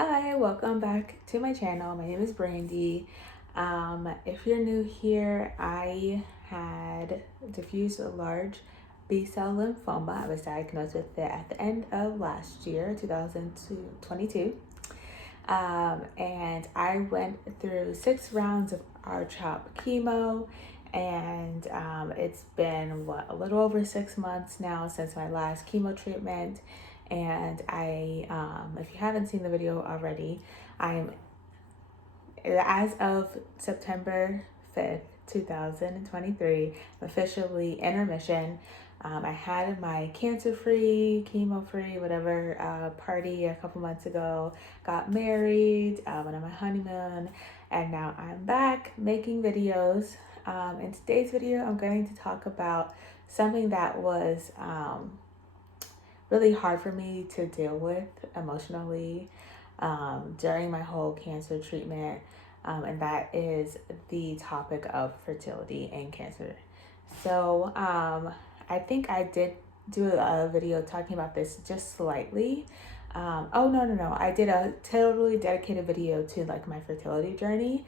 Hi, welcome back to my channel. My name is Brandi. If you're new here, I had diffuse large B-cell lymphoma. I was diagnosed with it at the end of last year, 2022. And I went through 6 rounds of R-CHOP chemo, and it's been a little over 6 months now since my last chemo treatment. And if you haven't seen the video already, as of September 5th, 2023, officially in remission. I had my cancer-free, chemo-free, whatever, party a couple months ago, got married, went on my honeymoon, and now I'm back making videos. In today's video, I'm going to talk about something that was really hard for me to deal with emotionally during my whole cancer treatment, and that is the topic of fertility and cancer. So I think I did do a video talking about this just slightly. Oh, no. I did a totally dedicated video to like my fertility journey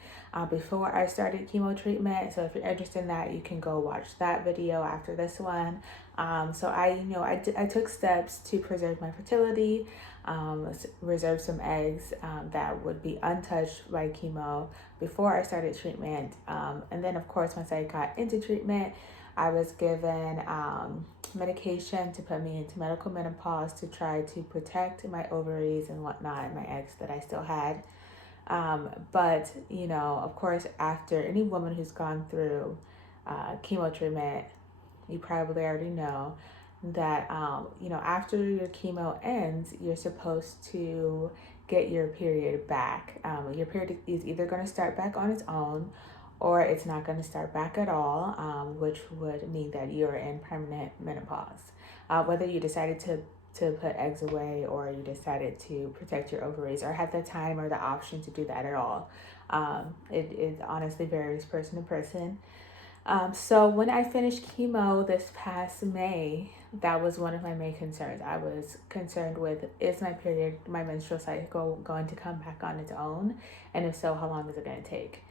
before I started chemo treatment. So if you're interested in that, you can go watch that video after this one. So I took steps to preserve my fertility, reserve some eggs that would be untouched by chemo before I started treatment. And then of course, once I got into treatment, I was given medication to put me into medical menopause to try to protect my ovaries and whatnot, my eggs that I still had. But, of course, after any woman who's gone through chemo treatment, you probably already know that, after your chemo ends, you're supposed to get your period back. Your period is either going to start back on its own, or it's not going to start back at all, which would mean that you're in permanent menopause. Whether you decided to put eggs away, or you decided to protect your ovaries, or have the time or the option to do that at all, it honestly varies person to person. So when I finished chemo this past May, that was one of my main concerns. I was concerned with, is my period, my menstrual cycle going to come back on its own? And if so, how long is it going to take?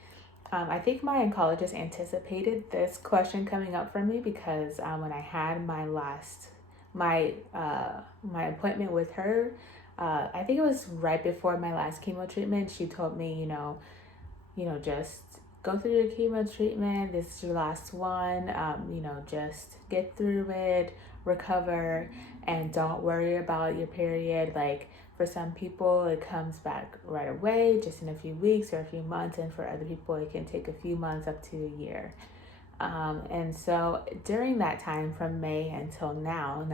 I think my oncologist anticipated this question coming up for me because when I had my appointment with her, I think it was right before my last chemo treatment. She told me, just go through your chemo treatment. This is your last one. Just get through it, recover, and don't worry about your period. Like, for some people, it comes back right away, just in a few weeks or a few months. And for other people, it can take a few months up to a year. And so during that time from May until now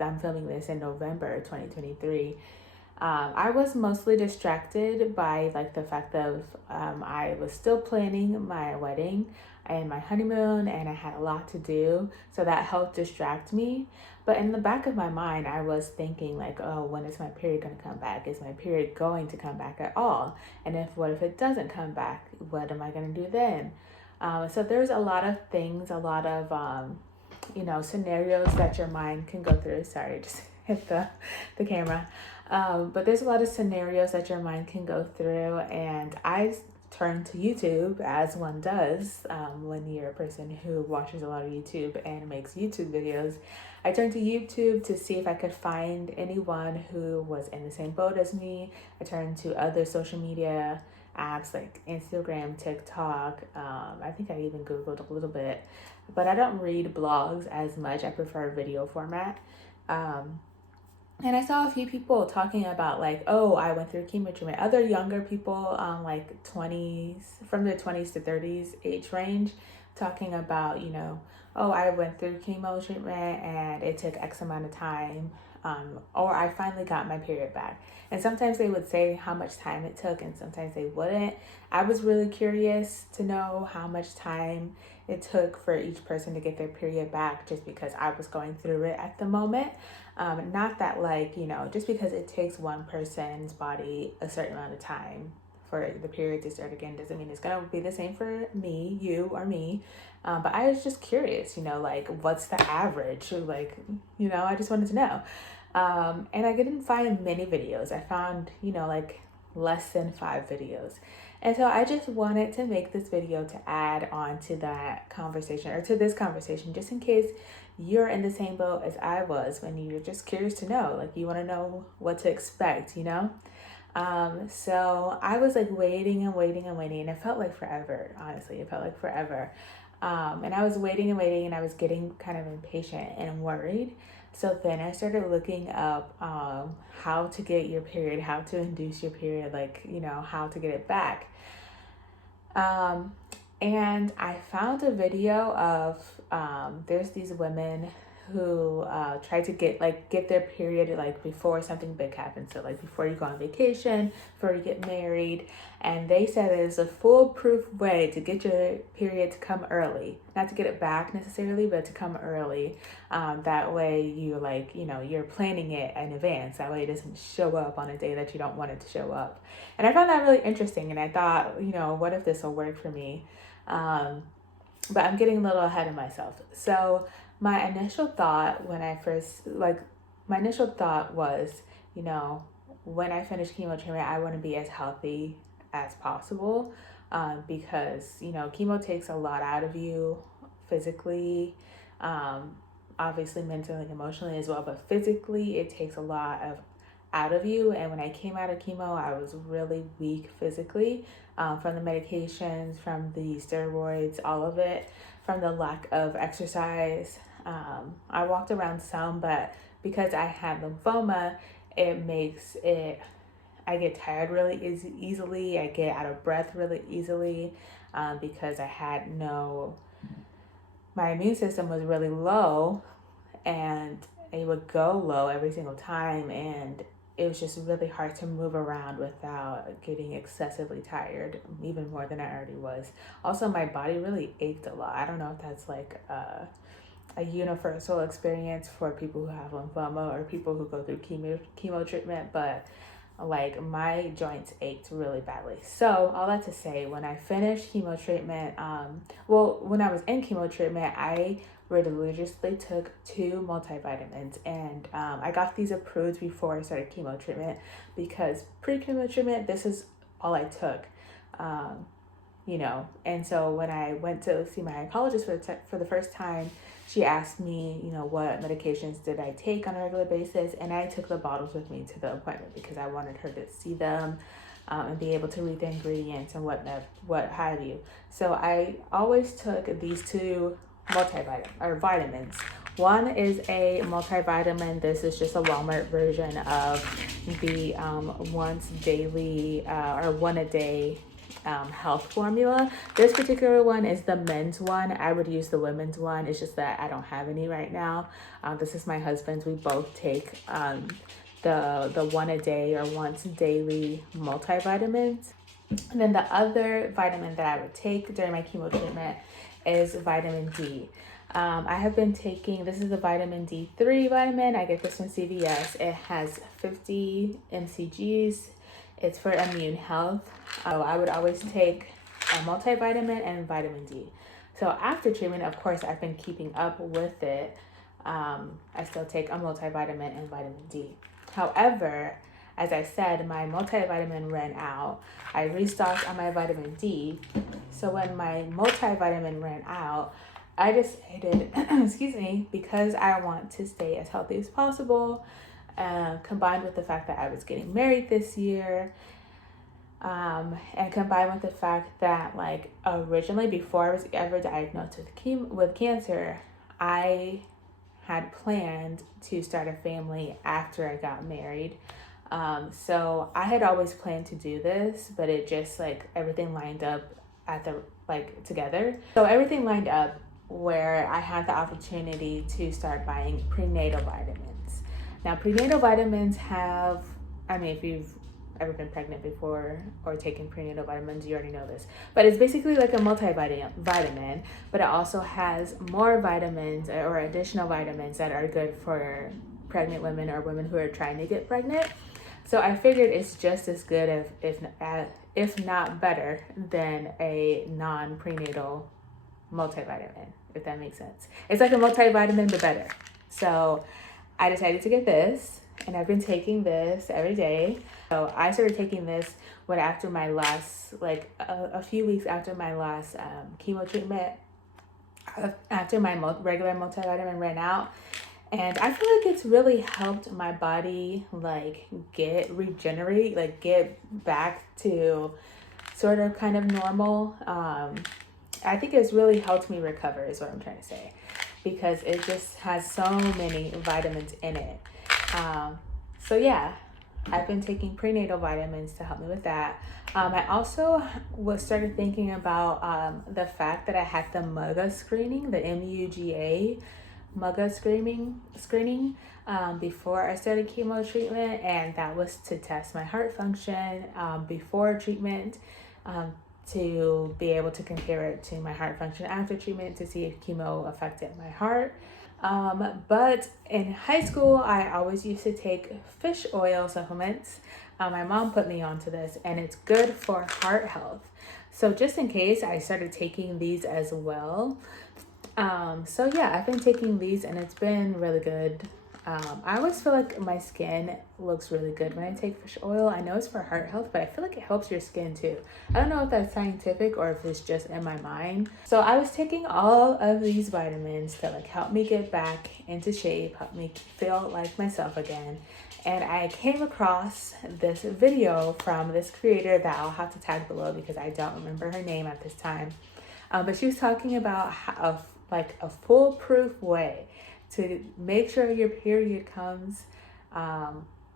I'm filming this in November 2023. I was mostly distracted by like the fact of I was still planning my wedding and my honeymoon, and I had a lot to do, so that helped distract me. But in the back of my mind, I was thinking like, oh, when is my period going to come back? Is my period going to come back at all? And what if it doesn't come back? What am I going to do then? So there's a lot of things, a lot of scenarios that your mind can go through. Sorry, just hit the camera. But there's a lot of scenarios that your mind can go through, and I turned to YouTube, as one does when you're a person who watches a lot of YouTube and makes YouTube videos. I turned to YouTube to see if I could find anyone who was in the same boat as me. I turned to other social media apps like Instagram, TikTok. I think I even Googled a little bit, but I don't read blogs as much. I prefer video format. And I saw a few people talking about like, oh, I went through chemo treatment. Other younger people, like 20s, from the 20s to 30s age range, talking about, oh, I went through chemo treatment and it took X amount of time, or I finally got my period back. And sometimes they would say how much time it took, and sometimes they wouldn't. I was really curious to know how much time it took for each person to get their period back, just because I was going through it at the moment. Not that like, just because it takes one person's body a certain amount of time for the period to start again doesn't mean it's going to be the same for me, you, or me. But I was just curious, like, what's the average? Like, I just wanted to know. And I didn't find many videos. I found, like less than 5 videos. And so I just wanted to make this video to add on to that conversation, or to this conversation, just in case you're in the same boat as I was when you're just curious to know, like you want to know what to expect, So I was like waiting and waiting and waiting, and it felt like forever, honestly. It felt like forever. And I was waiting and waiting, and I was getting kind of impatient and worried. So then I started looking up how to get your period, how to induce your period, like, how to get it back. And I found a video of there's these women who try to get their period like before something big happens. So like before you go on vacation, before you get married. And they said there's a foolproof way to get your period to come early. Not to get it back necessarily, but to come early. That way you you're planning it in advance. That way it doesn't show up on a day that you don't want it to show up. And I found that really interesting. And I thought, what if this will work for me? But I'm getting a little ahead of myself. So my initial thought was, when I finish chemo treatment, I want to be as healthy as possible, because, chemo takes a lot out of you physically, obviously mentally and emotionally as well, but physically it takes a lot out of you. And when I came out of chemo, I was really weak physically, from the medications, from the steroids, all of it, from the lack of exercise. I walked around some, but because I had lymphoma, I get tired really easily. I get out of breath really easily, because my immune system was really low, and it would go low every single time, and it was just really hard to move around without getting excessively tired, even more than I already was. Also, my body really ached a lot. I don't know if that's like a universal experience for people who have lymphoma or people who go through chemo treatment, but like my joints ached really badly. So all that to say, when I finished chemo treatment, when I was in chemo treatment, I religiously took 2 multivitamins, and I got these approved before I started chemo treatment, because pre-chemo treatment, this is all I took. And so when I went to see my oncologist for the first time, she asked me, what medications did I take on a regular basis, and I took the bottles with me to the appointment because I wanted her to see them, and be able to read the ingredients and what have you. So I always took these 2 vitamins. One is a multivitamin. This is just a Walmart version of the once daily or one a day health formula. This particular one is the men's one. I would use the women's one. It's just that I don't have any right now. This is my husband's. We both take the one a day or once daily multivitamins. And then the other vitamin that I would take during my chemo treatment is vitamin D. I have been taking, this is the vitamin D3 vitamin. I get this from CVS. It has 50 mcgs. It's for immune health. I would always take a multivitamin and vitamin D. So after treatment, of course, I've been keeping up with it. I still take a multivitamin and vitamin D. However, as I said, my multivitamin ran out. I restocked on my vitamin D. So when my multivitamin ran out, I decided, because I want to stay as healthy as possible, combined with the fact that I was getting married this year, and combined with the fact that originally, before I was ever diagnosed with cancer, I had planned to start a family after I got married. So I had always planned to do this, but it just everything lined up together. So everything lined up where I had the opportunity to start buying prenatal vitamins. Now, prenatal vitamins have, if you've ever been pregnant before or taken prenatal vitamins, you already know this. But it's basically like a multivitamin, but it also has more vitamins or additional vitamins that are good for pregnant women or women who are trying to get pregnant. So I figured it's just as good, if not better, than a non-prenatal multivitamin, if that makes sense. It's like a multivitamin, but better. So I decided to get this, and I've been taking this every day. So I started taking this when after my last, like a few weeks after my last chemo treatment, after my regular multivitamin ran out. And I feel like it's really helped my body like regenerate, like get back to sort of kind of normal. I think it's really helped me recover is what I'm trying to say, because it just has so many vitamins in it. So yeah, I've been taking prenatal vitamins to help me with that. I also started thinking about the fact that I had the MUGA screening, the MUGA MUGA screening before I started chemo treatment, and that was to test my heart function before treatment, to be able to compare it to my heart function after treatment to see if chemo affected my heart. But in high school, I always used to take fish oil supplements. My mom put me onto this, and it's good for heart health. So just in case, I started taking these as well. So yeah, I've been taking these, and it's been really good. I always feel like my skin looks really good when I take fish oil. I know it's for heart health, but I feel like it helps your skin too. I don't know if that's scientific or if it's just in my mind. So I was taking all of these vitamins to like help me get back into shape, help me feel like myself again. And I came across this video from this creator that I'll have to tag below because I don't remember her name at this time. But she was talking about how, like a foolproof way to make sure your period comes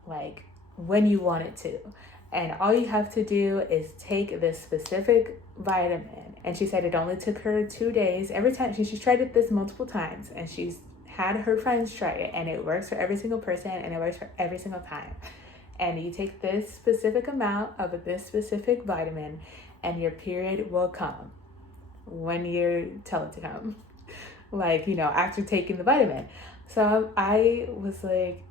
like when you want it to. And all you have to do is take this specific vitamin. And she said it only took her 2 days. Every time she's tried it this multiple times, and she's had her friends try it, and it works for every single person, and it works for every single time. And you take this specific amount of this specific vitamin, and your period will come when you tell it to come. Like, you know, after taking the vitamin. So I was like,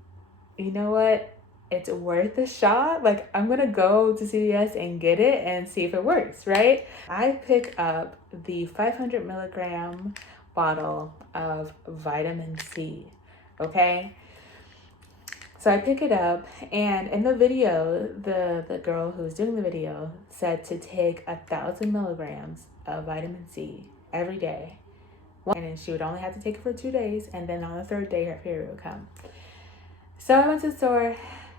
you know what? It's worth a shot. Like, I'm gonna go to CVS and get it and see if it works, right? I pick up the 500 milligram bottle of vitamin C, okay? So I pick it up, and in the video, the girl who was doing the video said to take 1,000 milligrams of vitamin C every day. And then she would only have to take it for 2 days, and then on the third day her period would come. So I went to the store,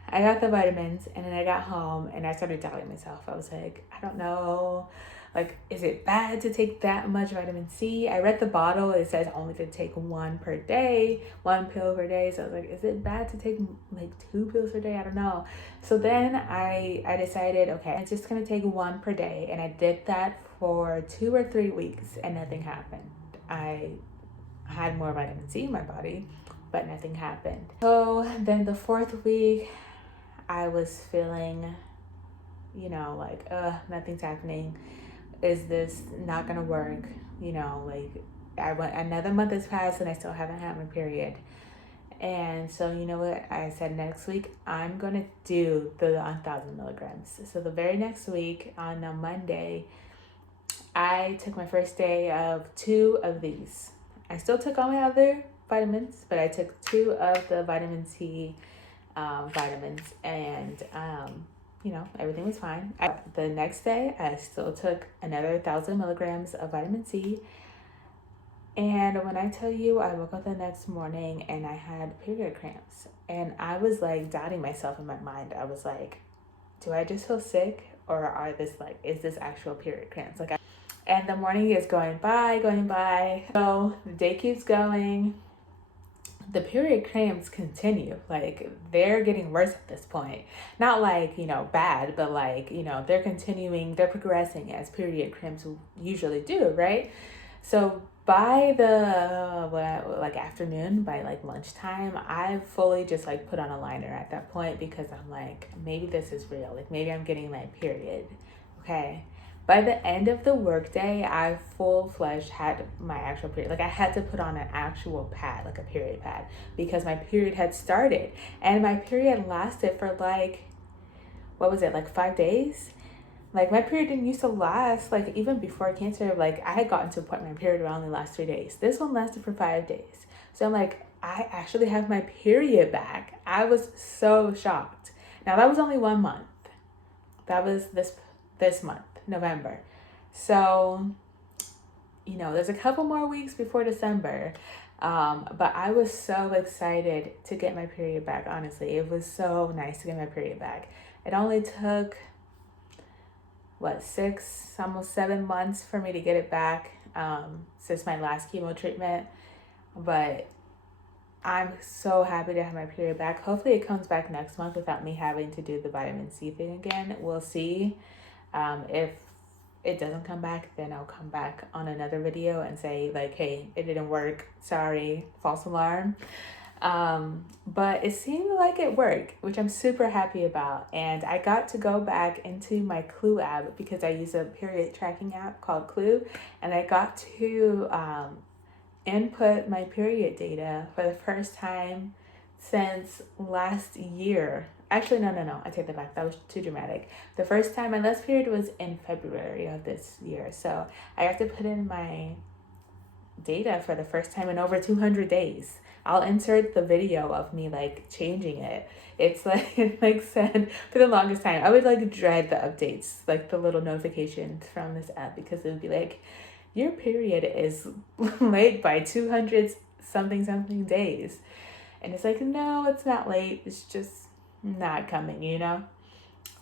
I got the vitamins, and then I got home and I started doubting myself. I was like, I don't know, like, is it bad to take that much vitamin C? I read the bottle, it says only to take 1 per day, 1 pill per day. So I was like, is it bad to take like 2 pills per day? I don't know. So then I decided, okay, I'm just gonna take 1 per day, and I did that for 2 or 3 weeks, and nothing happened. I had more vitamin C in my body, but nothing happened. So then the 4th week, I was feeling, you know, like, nothing's happening. Is this not gonna work? You know, like, another month has passed and I still haven't had my period. And so, you know what? I said next week, I'm gonna do the 1,000 milligrams. So the very next week, on a Monday, I took my first day of 2 of these. I still took all my other vitamins, but I took 2 of the vitamin C vitamins, and you know, everything was fine. The next day, I still took another 1,000 milligrams of vitamin C. And when I tell you, I woke up the next morning and I had period cramps, and I was like doubting myself in my mind. I was like, do I just feel sick, or is this actual period cramps? And the morning is going by. So the day keeps going. The period cramps continue. Like, they're getting worse at this point. Not like, you know, bad, but like, you know, they're progressing as period cramps usually do, right? So by the afternoon, by like lunchtime, I fully just like put on a liner at that point, because I'm like, maybe this is real. Like, maybe I'm getting my period. Okay. By the end of the workday, I full-fledged had my actual period. Like, I had to put on an actual pad, like a period pad, because my period had started. And my period lasted for like, what was it, like 5 days? Like, my period didn't used to last, like, even before cancer, like, I had gotten to a point where my period would only last 3 days. This one lasted for 5 days. So I'm like, I actually have my period back. I was so shocked. Now that was only 1 month. That was this month, November. So, there's a couple more weeks before December. But I was so excited to get my period back, honestly. It was so nice to get my period back. It only took, 6, almost 7 months for me to get it back since my last chemo treatment. But I'm so happy to have my period back. Hopefully it comes back next month without me having to do the vitamin C thing again. We'll see. If it doesn't come back, then I'll come back on another video and say like, hey, it didn't work. Sorry, false alarm. But it seemed like it worked, which I'm super happy about. And I got to go back into my Clue app because I use a period tracking app called Clue. And I got to input my period data for the first time since last year. Actually, no, I take that back. That was too dramatic. The first time my last period was in February of this year. So I have to put in my data for the first time in over 200 days. I'll insert the video of me like changing it. It's like said for the longest time, I would like dread the updates, like the little notifications from this app, because it would be like, your period is late by 200 something days. And it's like, no, it's not late. It's just not coming,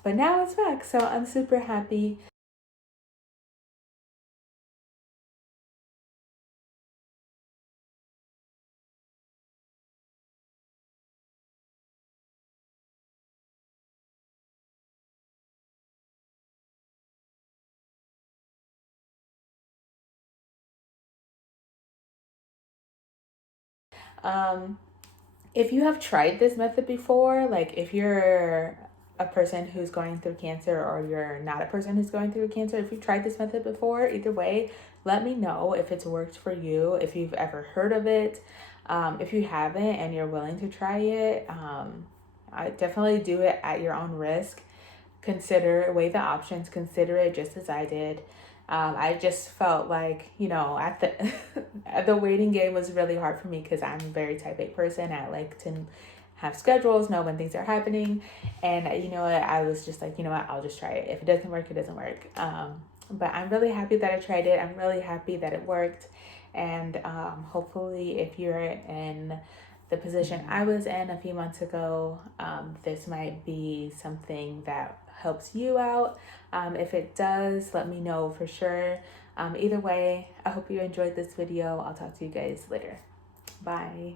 But now it's back. So I'm super happy. If you have tried this method before, like if you're a person who's going through cancer or you're not a person who's going through cancer, if you've tried this method before, either way, let me know if it's worked for you, if you've ever heard of it. If you haven't and you're willing to try it, I definitely do it at your own risk. Weigh the options, consider it just as I did. I just felt like, at the the waiting game was really hard for me because I'm a very type A person. I like to have schedules, know when things are happening. And I was just like, I'll just try it. If it doesn't work, it doesn't work. But I'm really happy that I tried it. I'm really happy that it worked. And hopefully if you're in the position I was in a few months ago, this might be something that helps you out. If it does, let me know for sure. Either way, I hope you enjoyed this video. I'll talk to you guys later. Bye.